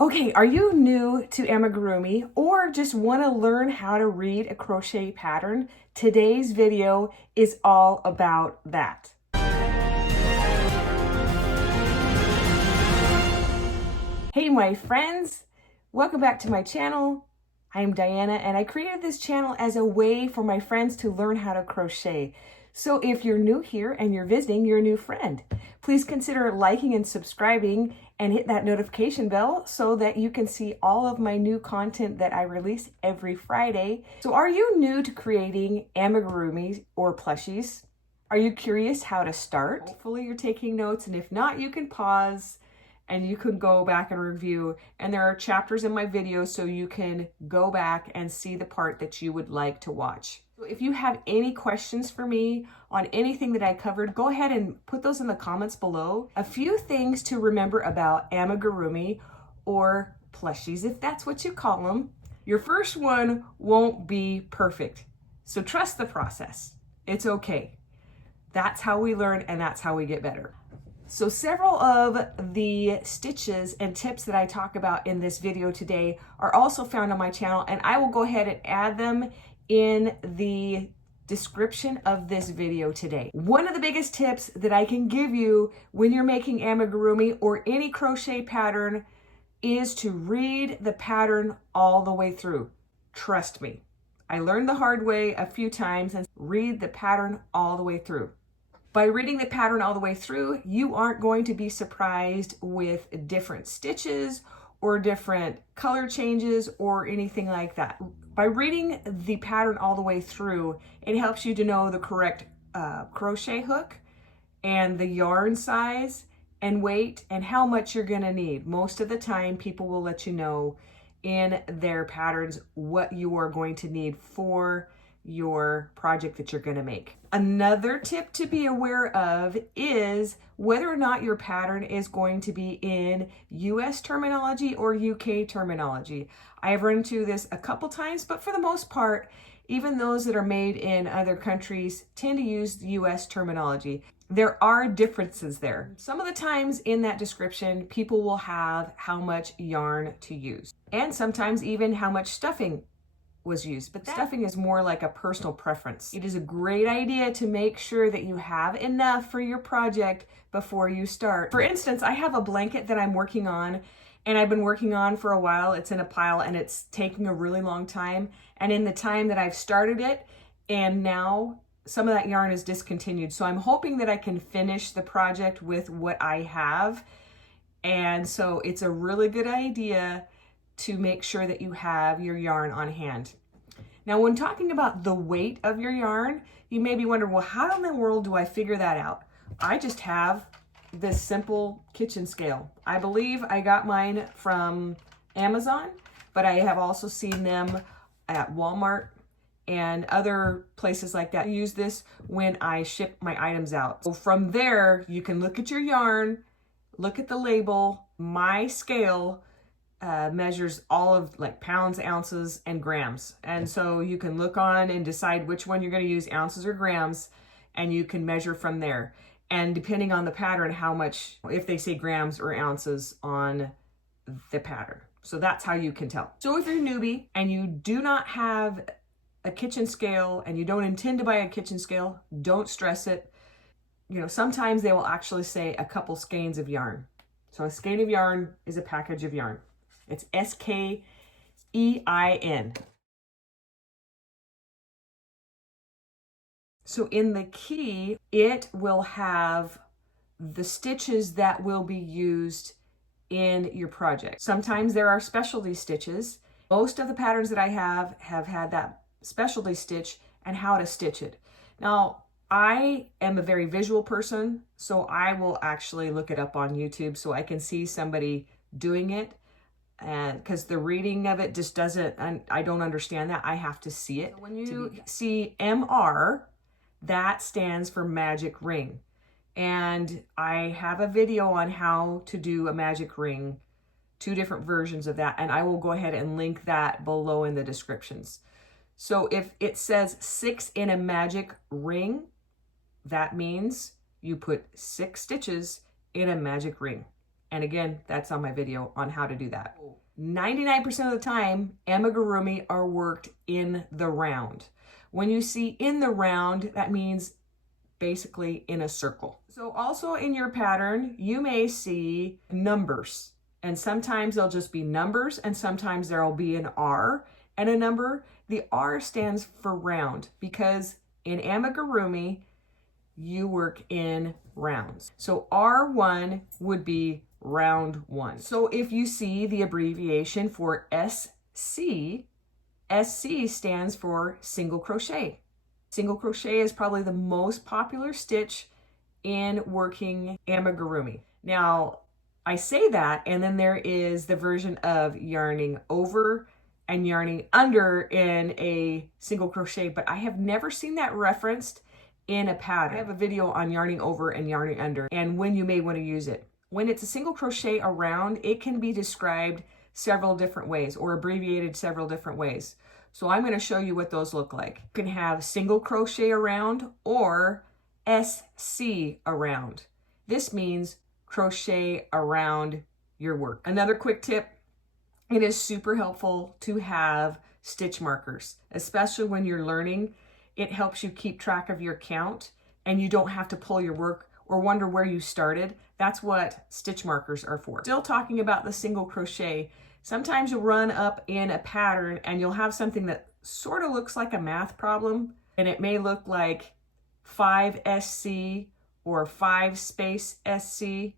Okay, are you new to amigurumi or just want to learn how to read a crochet pattern? Today's video is all about that. Hey my friends, welcome back to my channel. I am Diana and I created this channel as a way for my friends to learn how to crochet. So if you're new here and you're visiting, you're a new friend. Please consider liking and subscribing and hit that notification bell so that you can see all of my new content that I release every Friday. So are you new to creating amigurumis or plushies? Are you curious how to start? Hopefully you're taking notes, and if not, you can pause and you can go back and review. And there are chapters in my videos so you can go back and see the part that you would like to watch. So if you have any questions for me on anything that I covered, go ahead and put those in the comments below. A few things to remember about amigurumi or plushies, if that's what you call them. Your first one won't be perfect, so trust the process. It's okay. That's how we learn and that's how we get better. So several of the stitches and tips that I talk about in this video today are also found on my channel, and I will go ahead and add them in the description of this video today. One of the biggest tips that I can give you when you're making amigurumi or any crochet pattern is to read the pattern all the way through. Trust me, I learned the hard way a few times, and read the pattern all the way through. By reading the pattern all the way through, you aren't going to be surprised with different stitches or different color changes or anything like that. By reading the pattern all the way through, it helps you to know the correct crochet hook and the yarn size and weight and how much you're gonna need. Most of the time, people will let you know in their patterns what you are going to need for your project that you're going to make. Another tip to be aware of is whether or not your pattern is going to be in US terminology or UK terminology. I have run into this a couple times, but for the most part, even those that are made in other countries tend to use the US terminology. There are differences there. Some of the times in that description, people will have how much yarn to use, and sometimes even how much stuffing was used, but stuffing is more like a personal preference. It is a great idea to make sure that you have enough for your project before you start. For instance, I have a blanket that I'm working on, and I've been working on for a while. It's in a pile and it's taking a really long time. And in the time that I've started it, and now some of that yarn is discontinued. So I'm hoping that I can finish the project with what I have. And so it's a really good idea to make sure that you have your yarn on hand. Now, when talking about the weight of your yarn, you may be wondering, well, how in the world do I figure that out? I just have this simple kitchen scale. I believe I got mine from Amazon, but I have also seen them at Walmart and other places like that. I use this when I ship my items out. So from there, you can look at your yarn, look at the label. My scale measures all of like pounds, ounces, and grams. And so you can look on and decide which one you're going to use, ounces or grams, and you can measure from there. And depending on the pattern, how much, if they say grams or ounces on the pattern. So that's how you can tell. So if you're a newbie and you do not have a kitchen scale and you don't intend to buy a kitchen scale, don't stress it. You know, sometimes they will actually say a couple skeins of yarn. So a skein of yarn is a package of yarn. It's SKEIN. So in the key, it will have the stitches that will be used in your project. Sometimes there are specialty stitches. Most of the patterns that I have had that specialty stitch and how to stitch it. Now, I am a very visual person, so I will actually look it up on YouTube so I can see somebody doing it. And because the reading of it just doesn't, I don't understand that. I have to see it. When you see MR, that stands for magic ring. And I have a video on how to do a magic ring, 2 different versions of that. And I will go ahead and link that below in the descriptions. So if it says 6 in a magic ring, that means you put 6 stitches in a magic ring. And again, that's on my video on how to do that. 99% of the time, amigurumi are worked in the round. When you see in the round, that means basically in a circle. So also in your pattern, you may see numbers, and sometimes they'll just be numbers, and sometimes there'll be an R and a number. The R stands for round because in amigurumi, you work in rounds. So R1 would be round 1. So if you see the abbreviation for SC, SC stands for single crochet. Single crochet is probably the most popular stitch in working amigurumi. Now, I say that, and then there is the version of yarning over and yarning under in a single crochet, but I have never seen that referenced in a pattern. I have a video on yarning over and yarning under and when you may want to use it. When it's a single crochet around, it can be described several different ways or abbreviated several different ways. So I'm going to show you what those look like. You can have single crochet around or SC around. This means crochet around your work. Another quick tip, it is super helpful to have stitch markers, especially when you're learning. It helps you keep track of your count and you don't have to pull your work or wonder where you started. That's what stitch markers are for. Still talking about the single crochet, sometimes you'll run up in a pattern and you'll have something that sort of looks like a math problem, and it may look like 5 SC or 5 space SC.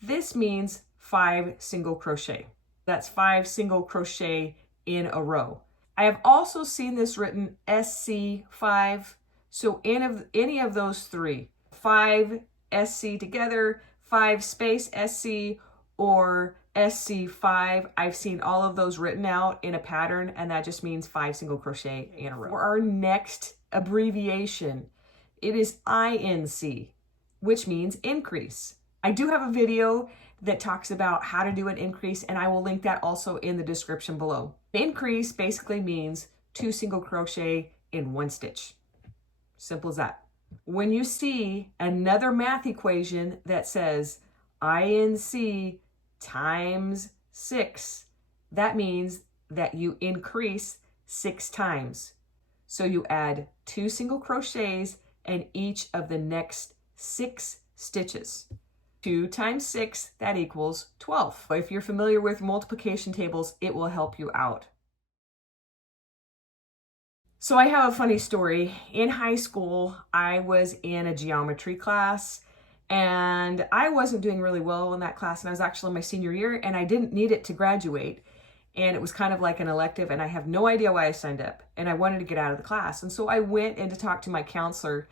This means 5 single crochet. That's 5 single crochet in a row. I have also seen this written SC5. So any of those three, 5 SC together, 5 space SC, or SC5, I've seen all of those written out in a pattern, and that just means 5 single crochet in a row. For our next abbreviation, it is INC, which means increase. I do have a video that talks about how to do an increase, and I will link that also in the description below. Increase basically means 2 single crochet in 1 stitch. Simple as that. When you see another math equation that says INC times 6, that means that you increase 6 times. So you add 2 single crochets in each of the next 6 stitches. 2 times 6, that equals 12. If you're familiar with multiplication tables, it will help you out. So I have a funny story. In high school, I was in a geometry class, and I wasn't doing really well in that class, and I was actually in my senior year, and I didn't need it to graduate, and it was kind of like an elective, and I have no idea why I signed up, and I wanted to get out of the class. And so I went in to talk to my counselor,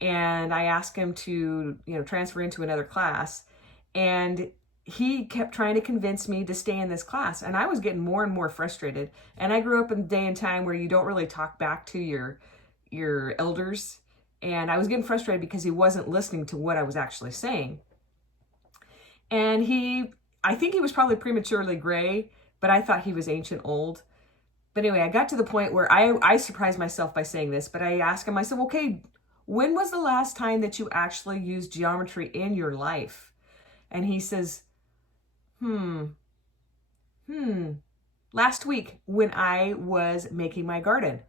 and I asked him to, transfer into another class, and he kept trying to convince me to stay in this class, and I was getting more and more frustrated. And I grew up in a day and time where you don't really talk back to your elders, and I was getting frustrated because he wasn't listening to what I was actually saying. And I think he was probably prematurely gray, but I thought he was ancient old. But anyway, I got to the point where I surprised myself by saying this, but I asked him, I said, okay, when was the last time that you actually used geometry in your life? And he says, last week when I was making my garden.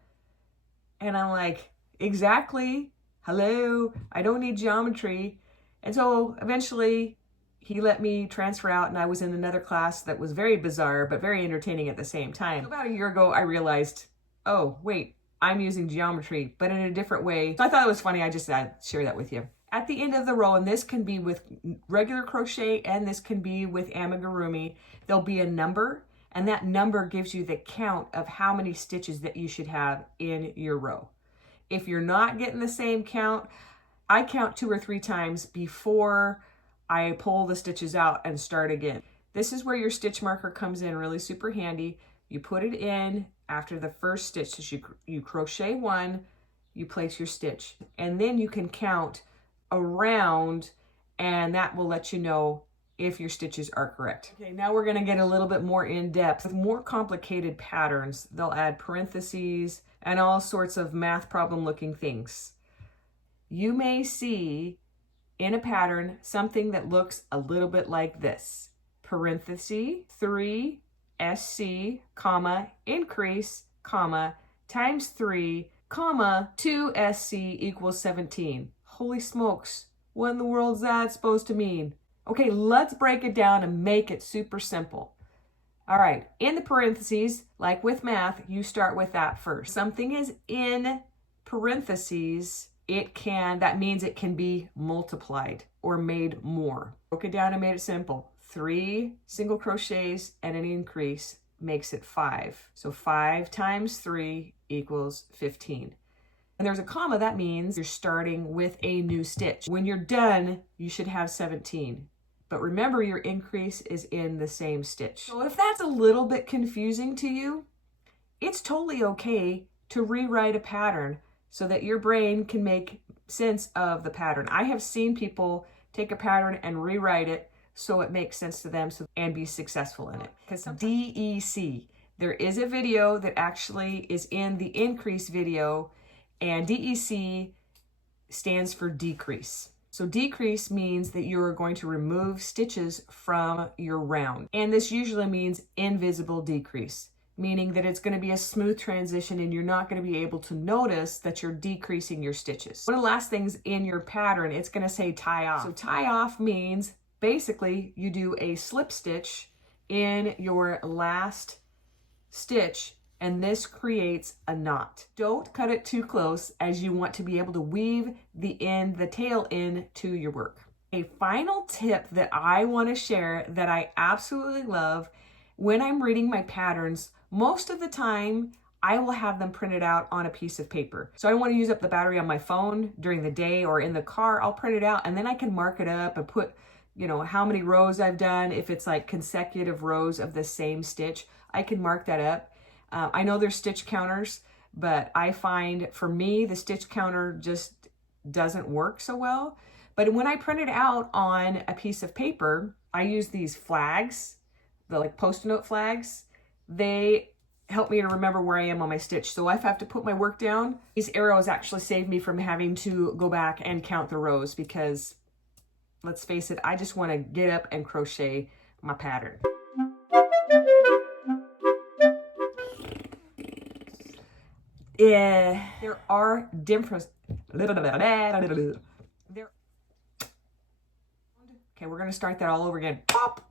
And I'm like, exactly. Hello, I don't need geometry. And so eventually he let me transfer out, and I was in another class that was very bizarre, but very entertaining at the same time. About a year ago, I realized, oh, wait, I'm using geometry, but in a different way. So I thought it was funny. I just share that with you. At the end of the row, and this can be with regular crochet and this can be with amigurumi, there'll be a number, and that number gives you the count of how many stitches that you should have in your row. If you're not getting the same count, I count 2 or 3 times before I pull the stitches out and start again. This is where your stitch marker comes in really super handy. You put it in after the first stitch. So you crochet 1, you place your stitch, and then you can count around, and that will let you know if your stitches are correct. Okay, now we're going to get a little bit more in depth. With more complicated patterns, they'll add parentheses and all sorts of math problem looking things. You may see in a pattern something that looks a little bit like this. Parenthesis, 3 SC, comma, increase, comma, times 3, comma, 2 SC equals 17. Holy smokes, what in the world's that supposed to mean? Okay, let's break it down and make it super simple. All right, in the parentheses, like with math, you start with that first. Something is in parentheses, that means it can be multiplied or made more. Broke it down and made it simple. 3 single crochets and an increase makes it 5. So 5 times 3 equals 15. When there's a comma, that means you're starting with a new stitch. When you're done, you should have 17. But remember, your increase is in the same stitch. So if that's a little bit confusing to you, it's totally okay to rewrite a pattern so that your brain can make sense of the pattern. I have seen people take a pattern and rewrite it so it makes sense to them and be successful in it. Because DEC, there is a video that actually is in the increase video, and DEC stands for decrease. So decrease means that you're going to remove stitches from your round. And this usually means invisible decrease, meaning that it's going to be a smooth transition and you're not going to be able to notice that you're decreasing your stitches. One of the last things in your pattern, it's going to say tie off. So tie off means basically you do a slip stitch in your last stitch, and this creates a knot. Don't cut it too close, as you want to be able to weave the tail end to your work. A final tip that I want to share that I absolutely love: when I'm reading my patterns, most of the time I will have them printed out on a piece of paper. So I don't want to use up the battery on my phone during the day or in the car. I'll print it out and then I can mark it up and put, how many rows I've done. If it's like consecutive rows of the same stitch, I can mark that up. I know there's stitch counters, but I find for me, the stitch counter just doesn't work so well. But when I print it out on a piece of paper, I use these flags, the like Post-it note flags. They help me to remember where I am on my stitch. So if I have to put my work down, these arrows actually save me from having to go back and count the rows, because let's face it, I just want to get up and crochet my pattern. There are different. Okay, we're going to start that all over again. Pop.